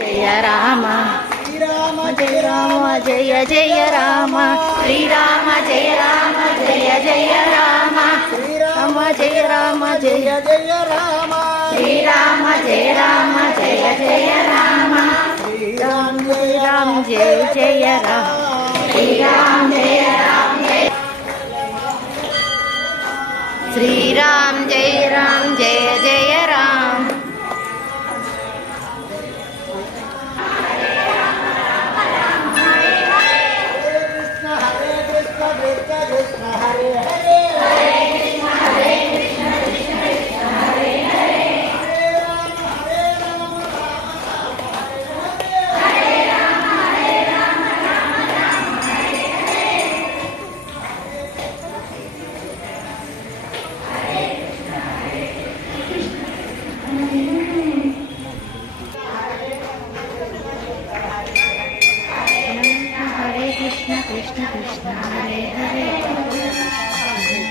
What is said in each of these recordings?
Jaya Rama Srirama Jaya Rama Jaya Jaya Rama Srirama Jaya Rama Jaya Jaya Rama Srirama Jaya Rama Jaya Jaya Rama Srirama Jaya Rama Jaya Jaya Rama Srirama Jaya Rama Jaya Jaya Rama Srirama Jaya Rama Srirama Jaya Rama Jaya Jaya Rama Krishna Krishna Krishna Hare Hare Hare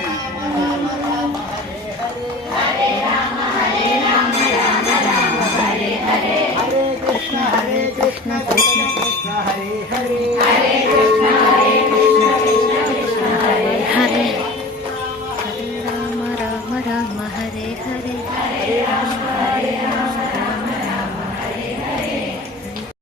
Rama Rama Rama Hare Hare Hare Krishna Krishna Krishna Hare Hare